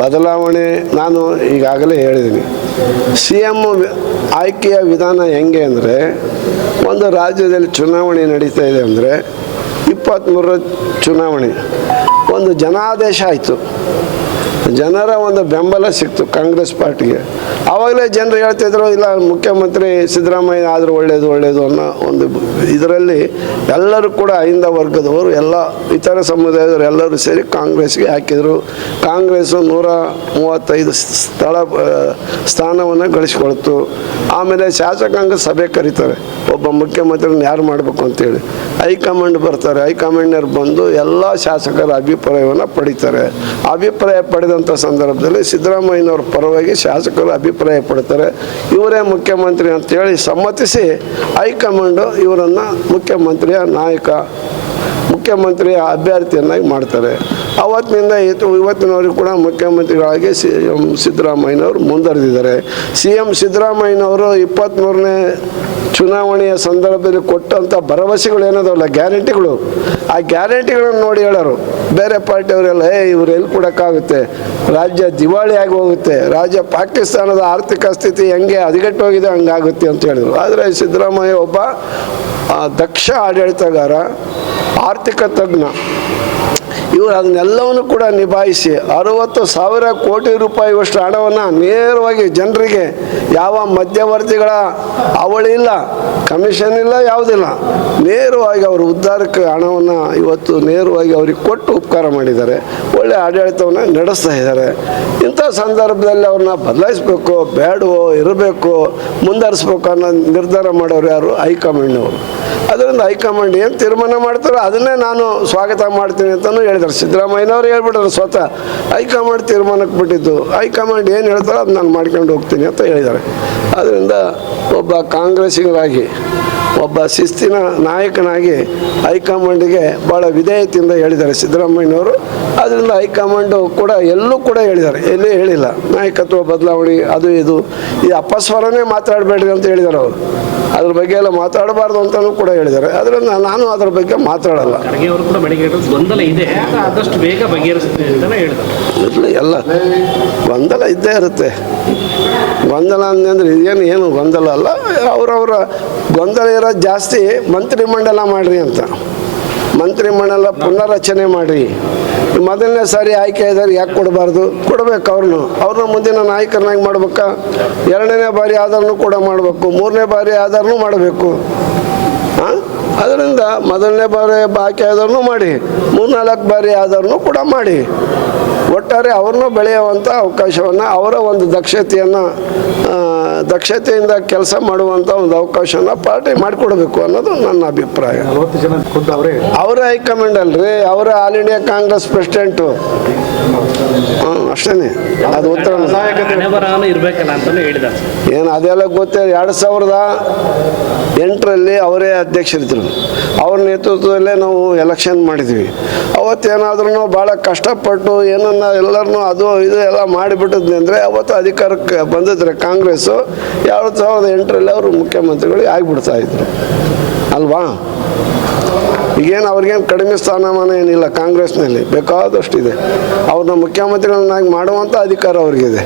ಬದಲಾವಣೆ ನಾನು ಈಗಾಗಲೇ ಹೇಳಿದ್ದೀನಿ. CM ಆಯ್ಕೆಯ ವಿಧಾನ ಹೆಂಗೆ ಅಂದರೆ, ಒಂದು ರಾಜ್ಯದಲ್ಲಿ ಚುನಾವಣೆ ನಡೀತಾ ಇದೆ ಅಂದರೆ 23ರ ಚುನಾವಣೆ ಒಂದು ಜನಾದೇಶ ಆಯಿತು, ಜನರ ಒಂದು ಬೆಂಬಲ ಸಿಕ್ತು ಕಾಂಗ್ರೆಸ್ ಪಾರ್ಟಿಗೆ. ಆವಾಗಲೇ ಜನರು ಹೇಳ್ತಿದ್ರು, ಇಲ್ಲ ಮುಖ್ಯಮಂತ್ರಿ ಸಿದ್ದರಾಮಯ್ಯ ಆದರೂ ಒಳ್ಳೆಯದು ಅನ್ನೋ ಒಂದು ಇದರಲ್ಲಿ ಎಲ್ಲರೂ ಕೂಡ ಅಹಿಂದ ವರ್ಗದವರು ಎಲ್ಲ ಇತರ ಸಮುದಾಯದವರು ಎಲ್ಲರೂ ಸೇರಿ ಕಾಂಗ್ರೆಸ್ಗೆ ಹಾಕಿದರು. ಕಾಂಗ್ರೆಸ್ಸು 135 ಸ್ಥಾನವನ್ನು ಗಳಿಸ್ಕೊಳ್ತು. ಆಮೇಲೆ ಶಾಸಕಾಂಗ ಸಭೆ ಕರೀತಾರೆ, ಒಬ್ಬ ಮುಖ್ಯಮಂತ್ರಿನ ಯಾರು ಮಾಡಬೇಕು ಅಂತೇಳಿ ಹೈಕಮಾಂಡ್ ಬರ್ತಾರೆ. ಹೈಕಮಾಂಡ್ನವ್ರು ಬಂದು ಎಲ್ಲ ಶಾಸಕರ ಅಭಿಪ್ರಾಯವನ್ನು ಪಡಿತಾರೆ. ಅಭಿಪ್ರಾಯ ಪಡೆದಂಥ ಸಂದರ್ಭದಲ್ಲಿ ಸಿದ್ದರಾಮಯ್ಯನವ್ರ ಪರವಾಗಿ ಶಾಸಕರು ಅಭಿಪ್ರಾಯ ಪಡ್ತಾರೆ, ಇವರೇ ಮುಖ್ಯಮಂತ್ರಿ ಅಂತೇಳಿ ಸಮ್ಮತಿಸಿ ಹೈಕಮಾಂಡು ಇವರನ್ನು ಮುಖ್ಯಮಂತ್ರಿಯ ಮುಖ್ಯಮಂತ್ರಿಯ ಅಭ್ಯರ್ಥಿಯನ್ನಾಗಿ ಮಾಡ್ತಾರೆ. ಅವತ್ತಿನಿಂದ ಇವತ್ತಿನವರೆಗೂ ಕೂಡ ಮುಖ್ಯಮಂತ್ರಿಗಳಾಗಿ ಸಿದ್ದರಾಮಯ್ಯನವರು ಮುಂದುವರೆದಿದ್ದಾರೆ. CM ಸಿದ್ದರಾಮಯ್ಯನವರು 23ನೇ ಚುನಾವಣೆಯ ಸಂದರ್ಭದಲ್ಲಿ ಕೊಟ್ಟಂಥ ಭರವಸೆಗಳು ಏನದಲ್ಲ, ಗ್ಯಾರಂಟಿಗಳು, ಆ ಗ್ಯಾರಂಟಿಗಳನ್ನು ನೋಡಿ ಹೇಳೋರು ಬೇರೆ ಪಾರ್ಟಿಯವರೆಲ್ಲ, ಇವರು ಎಲ್ಲಿ ಕೊಡೋಕ್ಕಾಗುತ್ತೆ, ರಾಜ್ಯ ದಿವಾಳಿಯಾಗಿ ಹೋಗುತ್ತೆ, ರಾಜ್ಯ ಪಾಕಿಸ್ತಾನದ ಆರ್ಥಿಕ ಸ್ಥಿತಿ ಹೆಂಗೆ ಹದಗೆಟ್ಟೋಗಿದೆ ಹಂಗಾಗುತ್ತೆ ಅಂತ ಹೇಳಿದರು. ಆದರೆ ಸಿದ್ದರಾಮಯ್ಯ ಒಬ್ಬ ದಕ್ಷ ಆಡಳಿತಗಾರ, ಆರ್ಥಿಕ ತಜ್ಞ. ಇವರು ಅದನ್ನೆಲ್ಲವನ್ನು ಕೂಡ ನಿಭಾಯಿಸಿ 60,000 ಕೋಟಿ ರೂಪಾಯಿಯಷ್ಟು ಹಣವನ್ನು ನೇರವಾಗಿ ಜನರಿಗೆ, ಯಾವ ಮಧ್ಯವರ್ತಿಗಳ ಅವಳಿ ಇಲ್ಲ, ಕಮಿಷನ್ ಇಲ್ಲ, ಯಾವುದಿಲ್ಲ, ನೇರವಾಗಿ ಅವರು ಉದ್ಧಾರಕ್ಕೆ ಹಣವನ್ನು ಇವತ್ತು ನೇರವಾಗಿ ಅವ್ರಿಗೆ ಕೊಟ್ಟು ಉಪಕಾರ ಮಾಡಿದ್ದಾರೆ. ಒಳ್ಳೆಯ ಆಡಳಿತವನ್ನು ನಡೆಸ್ತಾ ಇದ್ದಾರೆ. ಇಂಥ ಸಂದರ್ಭದಲ್ಲಿ ಅವ್ರನ್ನ ಬದಲಾಯಿಸಬೇಕು, ಬೇಡವೋ, ಇರಬೇಕು, ಮುಂದುವರಿಸ್ಬೇಕು ಅನ್ನೋ ನಿರ್ಧಾರ ಮಾಡೋರು ಯಾರು? ಹೈಕಮಾಂಡ್ನವರು. ಅದರಿಂದ ಹೈಕಮಾಂಡ್ ಏನು ತೀರ್ಮಾನ ಮಾಡ್ತಾರೋ ಅದನ್ನೇ ನಾನು ಸ್ವಾಗತ ಮಾಡ್ತೀನಿ ಅಂತಲೂ ಹೇಳಿದ್ದಾರೆ. ಸಿದ್ದರಾಮಯ್ಯನವ್ರು ಹೇಳ್ಬಿಟ್ರು, ಸ್ವತಃ ಹೈಕಮಾಂಡ್ ತೀರ್ಮಾನಕ್ಕೆ ಬಿಟ್ಟಿದ್ದು, ಹೈಕಮಾಂಡ್ ಏನು ಹೇಳ್ತಾರೋ ಅದು ನಾನು ಮಾಡ್ಕೊಂಡು ಹೋಗ್ತೀನಿ ಅಂತ ಹೇಳಿದ್ದಾರೆ. ಆದ್ದರಿಂದ ಒಬ್ಬ ಕಾಂಗ್ರೆಸ್ಸಿಗರಾಗಿ, ಒಬ್ಬ ಶಿಸ್ತಿನ ನಾಯಕನಾಗಿ ಹೈಕಮಾಂಡಿಗೆ ಭಾಳ ವಿಧೇಯತೆಯಿಂದ ಹೇಳಿದ್ದಾರೆ ಸಿದ್ದರಾಮಯ್ಯನವರು. ಅದರಿಂದ ಹೈಕಮಾಂಡು ಕೂಡ ಎಲ್ಲೂ ಕೂಡ ಹೇಳಿದ್ದಾರೆ, ಎಲ್ಲಿ ಹೇಳಿಲ್ಲ ನಾಯಕತ್ವ ಬದಲಾವಣೆ ಅದು ಇದು, ಈ ಅಪಸ್ವರನೇ ಮಾತಾಡಬೇಡ್ರಿ ಅಂತ ಹೇಳಿದ್ದಾರೆ ಅವರು. ಅದ್ರ ಬಗ್ಗೆ ಎಲ್ಲ ಮಾತಾಡಬಾರ್ದು ಅಂತಲೂ ಕೂಡ ಹೇಳಿದ್ದಾರೆ. ಅದರಿಂದ ನಾನು ಅದ್ರ ಬಗ್ಗೆ ಮಾತಾಡಲ್ಲ. ಗೊಂದಲ ಇದೆ, ಆದಷ್ಟು ಬೇಗ ಬಗೆಹರಿಸ್ತೀನಿ ಅಂತ ಹೇಳಿದ್ದಾರೆ. ಎಲ್ಲ ಗೊಂದಲ ಇದ್ದೇ ಇರುತ್ತೆ. ಗೊಂದಲ ಅಂದರೆ ಏನು ಗೊಂದಲ ಅಲ್ಲ, ಅವರವರ ಗೊಂದಲ ಇರೋದು ಜಾಸ್ತಿ. ಮಂತ್ರಿಮಂಡಲ ಮಾಡಿರಿ ಅಂತ, ಮಂತ್ರಿಮಂಡಲ ಪುನರ್ರಚನೆ ಮಾಡಿರಿ. ಮೊದಲನೇ ಸಾರಿ ಆಯ್ಕೆ ಇದ್ದಾರೆ, ಯಾಕೆ ಕೊಡಬಾರ್ದು? ಕೊಡಬೇಕು. ಅವ್ರನ್ನ ಮುಂದಿನ ನಾಯಕರನ್ನಾಗಿ ಮಾಡ್ಬೇಕಾ? 2ನೇ ಬಾರಿ ಆಧಾರನೂ ಕೂಡ ಮಾಡಬೇಕು, 3ನೇ ಬಾರಿ ಆಧಾರನೂ ಮಾಡಬೇಕು. ಅದರಿಂದ ಮೊದಲನೇ ಬಾರಿ ಆಯ್ಕೆ ಆಧಾರನೂ ಮಾಡಿ, 3-4 ಬಾರಿ ಆಧಾರನೂ ಕೂಡ ಮಾಡಿ, ಒಟ್ಟಾರೆ ಅವ್ರನ್ನೂ ಬೆಳೆಯುವಂಥ ಅವಕಾಶವನ್ನು, ಅವರ ಒಂದು ದಕ್ಷತೆಯಿಂದ ಕೆಲಸ ಮಾಡುವಂಥ ಒಂದು ಅವಕಾಶವನ್ನು ಪಾರ್ಟಿ ಮಾಡಿಕೊಡ್ಬೇಕು ಅನ್ನೋದು ನನ್ನ ಅಭಿಪ್ರಾಯ. ಅವರ ಹೈಕಮಾಂಡ್ ಅಲ್ರಿ, ಅವರ ಆಲ್ ಇಂಡಿಯಾ ಕಾಂಗ್ರೆಸ್ ಪ್ರೆಸಿಡೆಂಟು. ಅಷ್ಟೇ, ಅದು ಉತ್ತರ. ಏನು ಅದೆಲ್ಲ ಗೊತ್ತೇ. 2008ರಲ್ಲಿ ಅವರೇ ಅಧ್ಯಕ್ಷರಿದ್ದರು. ಅವ್ರ ನೇತೃತ್ವದಲ್ಲೇ ನಾವು ಎಲೆಕ್ಷನ್ ಮಾಡಿದ್ವಿ. ಅವತ್ತೇನಾದ್ರೂ ಭಾಳ ಕಷ್ಟಪಟ್ಟು ಏನನ್ನ ಎಲ್ಲರನ್ನೂ ಅದು ಇದು ಎಲ್ಲ ಮಾಡಿಬಿಟ್ಟಿದ್ವಿ ಅಂದರೆ ಅವತ್ತು ಅಧಿಕಾರಕ್ಕೆ ಬಂದಿದ್ರೆ ಕಾಂಗ್ರೆಸ್ಸು 2008ರಲ್ಲಿ ಅವರು ಮುಖ್ಯಮಂತ್ರಿಗಳು ಆಗಿಬಿಡ್ತಾ ಇದ್ರು ಅಲ್ವಾ? ಈಗೇನು ಅವ್ರಿಗೇನು ಕಡಿಮೆ ಸ್ಥಾನಮಾನ ಏನಿಲ್ಲ, ಕಾಂಗ್ರೆಸ್ನಲ್ಲಿ ಬೇಕಾದಷ್ಟಿದೆ. ಅವ್ರನ್ನ ಮುಖ್ಯಮಂತ್ರಿಗಳನ್ನಾಗಿ ಮಾಡುವಂಥ ಅಧಿಕಾರ ಅವ್ರಿಗಿದೆ.